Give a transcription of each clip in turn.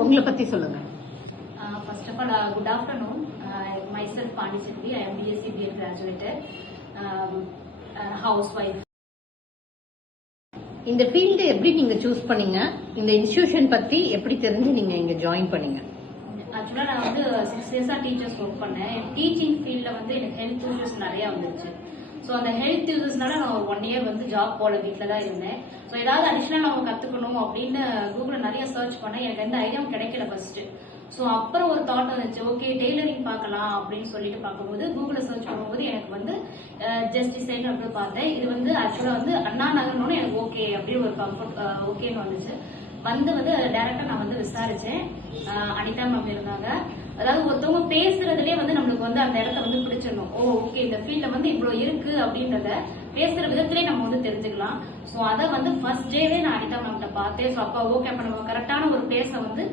உங்களை பத்தி சொல்லுங்க. First of all, good afternoon. Myself Pani Chitri. I am BSc BA graduated, housewife. இந்த field எப்படி நீங்க சூஸ் பண்ணீங்க? இந்த இன்ஸ்டிடியூஷன் பத்தி எப்படி தெரிஞ்சு நீங்க இங்க ஜாயின் பண்ணீங்க? ஆக்சுவலா நான் வந்து 6 இயர்ஸா டீச்சர்ஸ் ஒர்க் பண்ணேன். டீச்சிங் ஃபீல்ட்ல வந்து எனக்கு ஹெல்த் இஷ்யூஸ் நிறைய வந்துருச்சு. ஸோ அந்த ஹெல்த் யூசஸ்னால நான் 1 இயர் வந்து ஜாப் போல வீட்டில் தான் இருந்தேன். ஸோ ஏதாவது அடிஷனல் நம்ம கற்றுக்கணும் அப்படின்னு கூகுளில் நிறைய சர்ச் பண்ணேன். எனக்கு எந்த ஐடியாவும் கிடைக்கல ஃபர்ஸ்ட். ஸோ அப்புறம் ஒரு தாட் வந்துச்சு, ஓகே டெய்லரிங் பார்க்கலாம் அப்படின்னு சொல்லிட்டு பார்க்கும்போது கூகுளில் சர்ச் பண்ணும்போது எனக்கு வந்து ஜஸ்ட் டிசைன் அப்படி பார்த்தேன். இது வந்து ஆக்சுவலாக வந்து அண்ணா நகர்னோட எனக்கு ஓகே அப்படின்னு ஒரு கம்ஃபர்ட் ஓகேன்னு வந்துச்சு. வந்து டைரக்டா நான் வந்து விசாரிச்சேன். அனிதா மேம் இருந்தாங்க. அதாவது ஒருத்தவங்க பேசுறதுலேயே வந்து நம்மளுக்கு வந்து அந்த இடத்த வந்து பிடிச்சிடணும். ஓகே இந்த ஃபீல்ட்ல வந்து இவ்வளவு இருக்கு அப்படின்றத பேசுற விதத்திலே நம்ம வந்து தெரிஞ்சுக்கலாம். ஸோ அதை வந்து ஃபர்ஸ்ட் டேவே நான் அனிதா மேம்கிட்ட பார்த்தேன். ஸோ அப்போ ஓகே அப்ப நம்ம கரெக்டான ஒரு பிளேஸை வந்து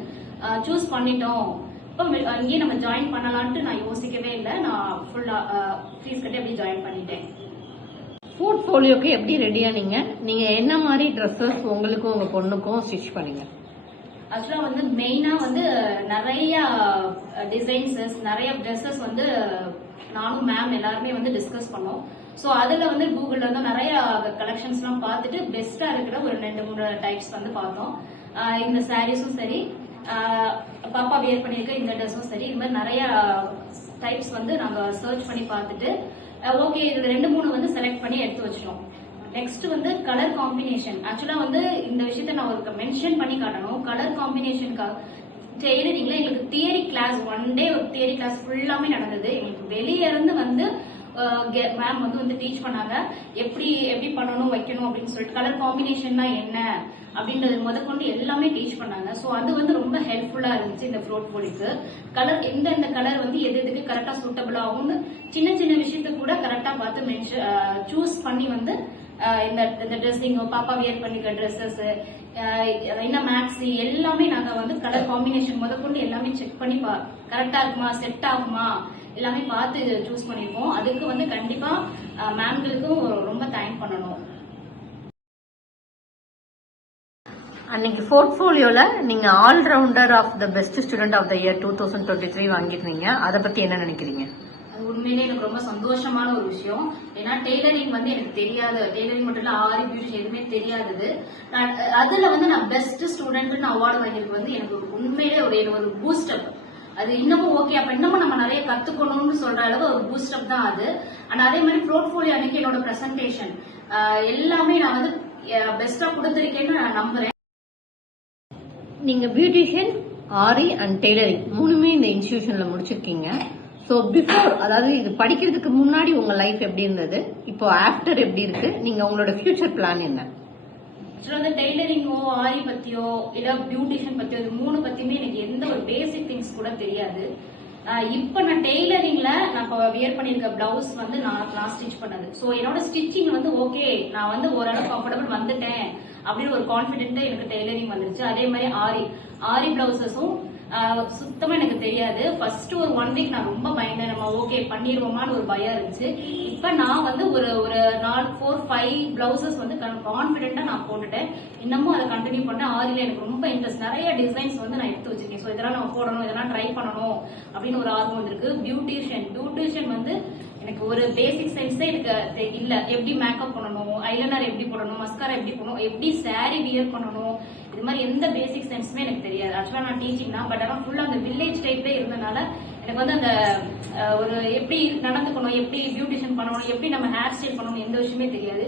சூஸ் பண்ணிட்டோம். இப்போ இங்கேயே நம்ம ஜாயின் பண்ணலான்ட்டு நான் யோசிக்கவே இல்லை. நான் ஃபுல்லா ஃபீஸ் கட்டி அப்படியே ஜாயின் பண்ணிட்டேன். போர்ட்ஃபோலியோக்கு எப்படி ரெடியா நீங்க என்ன மாதிரி ட்ரெஸ்ஸஸ் உங்களுக்கும் உங்க பொண்ணுக்கும் ஸ்டிச் பண்ணீங்க? ஆக்சுவலா வந்து மெயினா வந்து நிறைய டிசைன்ஸஸ் நிறைய ட்ரெஸ்ஸஸ் வந்து நானும் மேம் எல்லாருமே வந்து டிஸ்கஸ் பண்ணோம். ஸோ அதுல வந்து கூகுள்ல வந்து நிறைய கலெக்ஷன்ஸ் எல்லாம் பார்த்துட்டு பெஸ்டா இருக்கிற ஒரு 2-3 டைப்ஸ் வந்து பார்த்தோம். இந்த சாரீஸும் சரி, பாப்பா வியர் பண்ணியிருக்க இந்த ட்ரெஸ்ஸும் சரி, இது மாதிரி நிறைய டைப்ஸ் வந்து நாங்க சர்ச் பண்ணி பார்த்துட்டு ஓகே இதுல 2-3 வந்து செலக்ட் பண்ணி எடுத்து வச்சிட்டோம். நெக்ஸ்ட் வந்து கலர் காம்பினேஷன். ஆக்சுவலா வந்து இந்த விஷயத்த நான் ஒரு மென்ஷன் பண்ணி காட்டணும். கலர் காம்பினேஷனுக்காக டெய்லரிங்ல எங்களுக்கு தியரி கிளாஸ் 1 டே ஒரு தியரி கிளாஸ் ஃபுல்லாமே நடந்தது. எங்களுக்கு வெளியே இருந்து வந்து மேம் வந்து டீச் பண்ணாங்க. எப்படி பண்ணணும் வைக்கணும் அப்படின்னு சொல்லிட்டு கலர் காம்பினேஷன்னா என்ன அப்படின்றது முதற்கொண்டு எல்லாமே டீச் பண்ணாங்க. ஸோ அது வந்து ரொம்ப ஹெல்ப்ஃபுல்லா இருந்துச்சு இந்த போர்ட்ஃபோலியோக்கு. கலர் எந்தெந்த கலர் வந்து எதுக்கு கரெக்டா சூட்டபிள் ஆகும்னு சின்ன சின்ன விஷயத்த கூட கரெக்டா பார்த்து சூஸ் பண்ணி வந்து இந்த ட்ரெஸ்ஸிங் பாப்பா வியர் பண்ணிக்க ட்ரெஸ்ஸஸ் என்ன மேக்ஸி எல்லாமே நாங்க வந்து கலர் காம்பினேஷன் முதற்கொண்டு எல்லாமே செக் பண்ணி கரெக்டா இருக்குமா செட் ஆகுமா எல்லாமே பார்த்து சூஸ் பண்ணிருக்கோம். அதுக்கு வந்து கண்டிப்பா மேம்களுக்கும் ரொம்ப தேங்க் பண்ணணும். அன்னைக்கு போர்ட்ஃபோலியோல நீங்க allrounder of the best student of the year 2023 வாங்கிருந்தீங்க. அதை பத்தி என்ன நினைக்கிறீங்க? அது உண்மையிலே எனக்கு ரொம்ப சந்தோஷமான ஒரு விஷயம். ஏன்னா டெய்லரிங் வந்து எனக்கு தெரியாது. டெய்லரிங் மட்டும் இல்ல ஆரி பியூட்டிஷன் எதுவுமே தெரியாதது. அதுல வந்து நான் பெஸ்ட் ஸ்டூடெண்ட் அவார்டு வாங்கியிருக்கு வந்து எனக்கு உண்மையிலே ஒரு பூஸ்டப். அது இன்னமும் ஓகே அப்ப இன்னமும் நம்ம நிறைய கத்துக்கணும்னு சொல்ற அளவு ஒரு பூஸ்டப் தான் அது. அண்ட் அதே மாதிரி போர்ட்ஃபோலியோ அன்னைக்கு என்னோட பிரசன்டேஷன் எல்லாமே நான் வந்து பெஸ்டா கொடுத்திருக்கேன்னு நான் நம்புறேன். நீங்க பியூட்டிஷியன், ஆரி அண்ட் டெய்லரிங் 3மே இந்த இன்ஸ்டிடியூஷன்ல முடிச்சிருக்கீங்க. ஸோ பிஃபோர், அதாவது இது படிக்கிறதுக்கு முன்னாடி உங்க லைஃப் எப்படி இருந்தது, இப்போ ஆஃப்டர் எப்படி இருக்கு, நீங்க உங்களோட ஃபியூச்சர் பிளான் என்ன? டெய்லரிங்கோ ஆரி பத்தியோ இல்ல பியூட்டிஷியன் பத்தியோ இது 3 பத்தியுமே எனக்கு எந்த ஒரு பேசிக் திங்ஸ் கூட தெரியாது. இப்ப நான் டெய்லரிங்ல நான் வியர் பண்ணிருக்க பிளவுஸ் வந்து நான் ஸ்டிச் பண்ணது. ஸோ என்னோட ஸ்டிச்சிங் வந்து ஓகே நான் வந்து ஓரளவு கம்ஃபர்டபுள் வந்துட்டேன் அப்படின்னு ஒரு கான்பிடென்ட் எனக்கு டெய்லரிங் வந்துருச்சு. அதே மாதிரி ஆரி பிளவுசஸும் சுத்தமா எனக்கு தெரியாது. ஃபர்ஸ்ட் ஒரு 1 வீக் நான் ரொம்ப பயந்தேன். நம்ம ஓகே பண்ணிடுவோமான்னு ஒரு பயம் இருந்துச்சு. இப்ப நான் வந்து ஒரு 4-5 பிளவுசஸ் வந்து கான்பிடென்டா நான் போட்டுட்டேன். இன்னமும் அதை கண்டினியூ பண்ண. ஆரியில எனக்கு ரொம்ப இன்ட்ரெஸ்ட். நிறைய டிசைன்ஸ் வந்து நான் எடுத்து வச்சிருக்கேன். ஸோ இதெல்லாம் நம்ம போடணும், இதெல்லாம் ட்ரை பண்ணணும் அப்படின்னு ஒரு ஆர்வம் வந்திருக்கு. பியூட்டிஷியன் வந்து எனக்கு ஒரு பேசிக் சென்ஸே எனக்கு இல்ல. எப்படி மேக்கப் பண்ணணும், ஐலைனர் எப்படி போடணும், மஸ்காரா எப்படி போடணும், எப்படி சாரி வியர் பண்ணணும், இது மாதிரி எந்த பேசிக் சென்ஸுமே எனக்கு தெரியாது. ஆக்சுவலா நான் டீச்சிங் தான், பட் ஆனால் ஃபுல்லா அந்த வில்லேஜ் டைப்ல இருந்தனால எனக்கு வந்து அந்த ஒரு எப்படி நடந்துக்கணும், எப்படி பியூட்டிஷியன் பண்ணணும், எப்படி நம்ம ஹேர் ஸ்டைல் பண்ணணும் எந்த விஷயமே தெரியாது.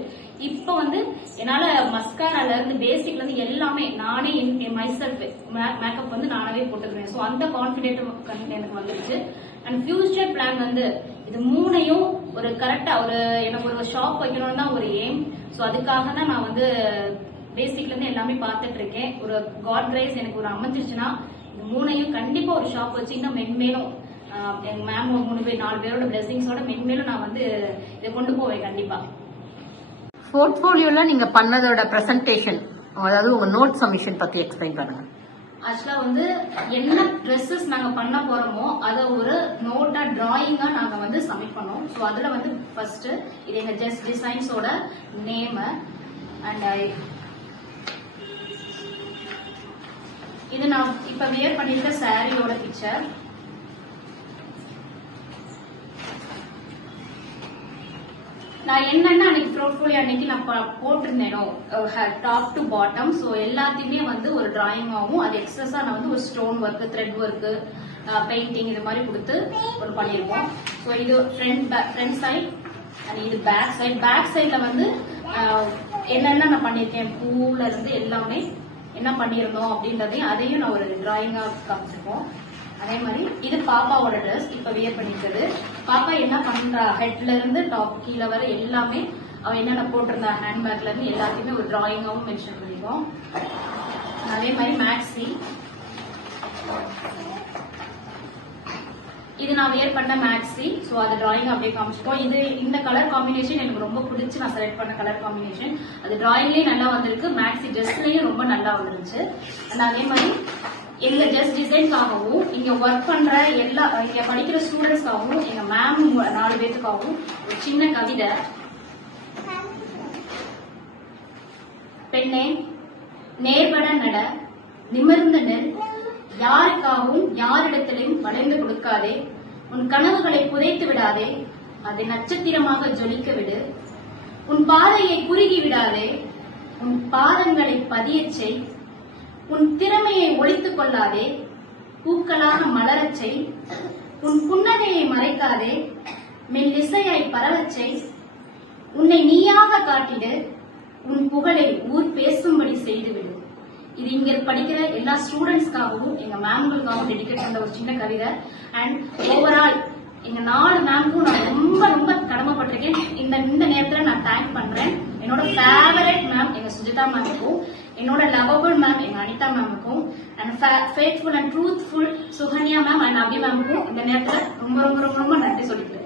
இப்போ வந்து என்னால மஸ்காரால இருந்து பேசிக்ல இருந்து எல்லாமே நானே மைசெல்ஃப் மேக்கப் வந்து நானாவே போட்டுக்கிறேன். ஸோ அந்த கான்பிடென்ட் எனக்கு வந்துருச்சு. அண்ட் ஃபியூச்சர் பிளான் வந்து இது 3ஐயும் ஒரு கரெக்டா எனக்கு ஒரு ஷாப் வைக்கணும்னு தான் ஒரு எய்ம். ஸோ அதுக்காக தான் நான் வந்து பேசிக்ல இருந்து எல்லாமே பார்த்துட்டு இருக்கேன். ஒரு காட் கிரேஸ் எனக்கு ஒரு அமைஞ்சிருச்சுன்னா இது 3ஐயும் கண்டிப்பா ஒரு ஷாப் வச்சு இன்னும் மென்மேலும் எங்க மேம் 3-4 பேரோட பிளெஸிங்ஸோட மென்மேலும் நான் வந்து இதை கொண்டு போவேன் கண்டிப்பா. போர்ட்ஃபோலியோல நீங்க பண்ணதோட பிரசன்டேஷன், அதாவது உங்க நோட் சப்மிஷன் பத்தி எக்ஸ்பிளைன் பண்ணுங்க. ஆக்சுவலா வந்து என்ன ட்ரெஸ்ஸஸ் நாங்க பண்ண போறோமோ அதை ஒரு நோட்டா டிராயிங்கா நாங்க வந்து சப்மிட் பண்ணோம். ஸோ அதுல வந்து ஃபர்ஸ்ட் இது எங்க ஜஸ்ட் டிசைன்ஸோட நேம் அண்ட் இது நான் இப்ப வியர் பண்ணிருக்க சாரியோட பிக்சர். நான் என்னன்னா அன்னைக்கு போர்ட்ஃபோலியோ அன்னைக்கு நான் போட்டிருந்தேனோ டாப் டு பாட்டம், ஸோ எல்லாத்தையுமே வந்து ஒரு டிராயிங்காகவும் அது எக்ஸஸா நான் வந்து ஒரு stone work, thread work, painting இது மாதிரி கொடுத்து ஒரு பண்ணியிருக்கோம். ஸோ இது ஃப்ரண்ட் சைட் அண்ட் இது பேக் சைட். பேக் சைட்ல வந்து என்னென்ன நான் பண்ணியிருக்கேன், பூல இருந்து எல்லாமே என்ன பண்ணியிருந்தோம் அப்படின்றதையும் அதையும் நான் ஒரு டிராயிங்கா காமிச்சிருக்கோம். அதே மாதிரி இது பாப்பாவோட ட்ரெஸ் இப்ப வியர் பண்ணிருக்கிறது. பாப்பா என்ன பண்றா, ஹெட்ல இருந்து டாப் கீழே வர எல்லாமே அவ என்னென்ன போட்டிருந்தா ஹேண்ட்பேக்ல இருந்து எல்லாத்தையுமே ஒரு டிராயிங்காவும் மென்ஷன் பண்ணிருக்கோம். அதே மாதிரி மேக்ஸி இது நான் வியர் பண்ண மேக்ஸி. ஸோ அது டிராயிங் அப்படியே காமிச்சிருக்கோம். இது இந்த கலர் காம்பினேஷன் எனக்கு ரொம்ப பிடிச்சி நான் செலக்ட் பண்ண கலர் காம்பினேஷன். அது டிராயிங்லயும் நல்லா வந்திருக்கு, மேக்ஸி ட்ரெஸ்லயும் ரொம்ப நல்லா வந்துருச்சு. அதே மாதிரி எங்க ட்ரெஸ் டிசைன்காகவும் இங்க ஒர்க் பண்ற இங்க படிக்கிற ஸ்டூடெண்ட்ஸ்க்காகவும் எங்க மேம் 4 பேருக்காகவும் ஒரு சின்ன கவிதை. பெண்ணே நேர்பட நட, நிமிர்ந்து நெல், யாருக்காகவும் யாரிடத்திலும் வளைந்து கொடுக்காதே, உன் கனவுகளை புதைத்து விடாதே, அதை நட்சத்திரமாக ஜொலிக்க விடு, உன் பாதையை குறுகி விடாதே, உன் பாதங்களை பதியச் செய், உன் திறமையை ஒழித்துக் கொள்ளாதே, பூக்களாக மலரச் செய், உன் புன்னகையை மறைக்காதே, மெல்லிசையாய் பரவச் செய், உன்னை நீயாக காட்டிடு, உன் புகழை ஊர் பேசும்படி செய்துவிடு. இது இங்க படிக்கிற எல்லா ஸ்டூடெண்ட்ஸ்க்காகவும் எங்க மேம்களுக்காகவும் டெடிகேட் பண்ண ஒரு சின்ன கவிதை. அண்ட் ஓவரால் எங்க 4 மேம்க்கும் நான் ரொம்ப ரொம்ப கடமைப்பட்டிருக்கேன். இந்த நேரத்துல நான் தேங்க் பண்றேன் என்னோட ஃபேவரட் மேம் எங்க சுஜிதா மேமுக்கும், என்னோட லவபிள் மேம் எங்க அனிதா மேமுக்கும், and faithful and truthful Sukanya ma'am and Abhi மேமுக்கும் இந்த நேரத்துல ரொம்ப ரொம்ப ரொம்ப ரொம்ப நன்றி சொல்லிக்கிறேன்.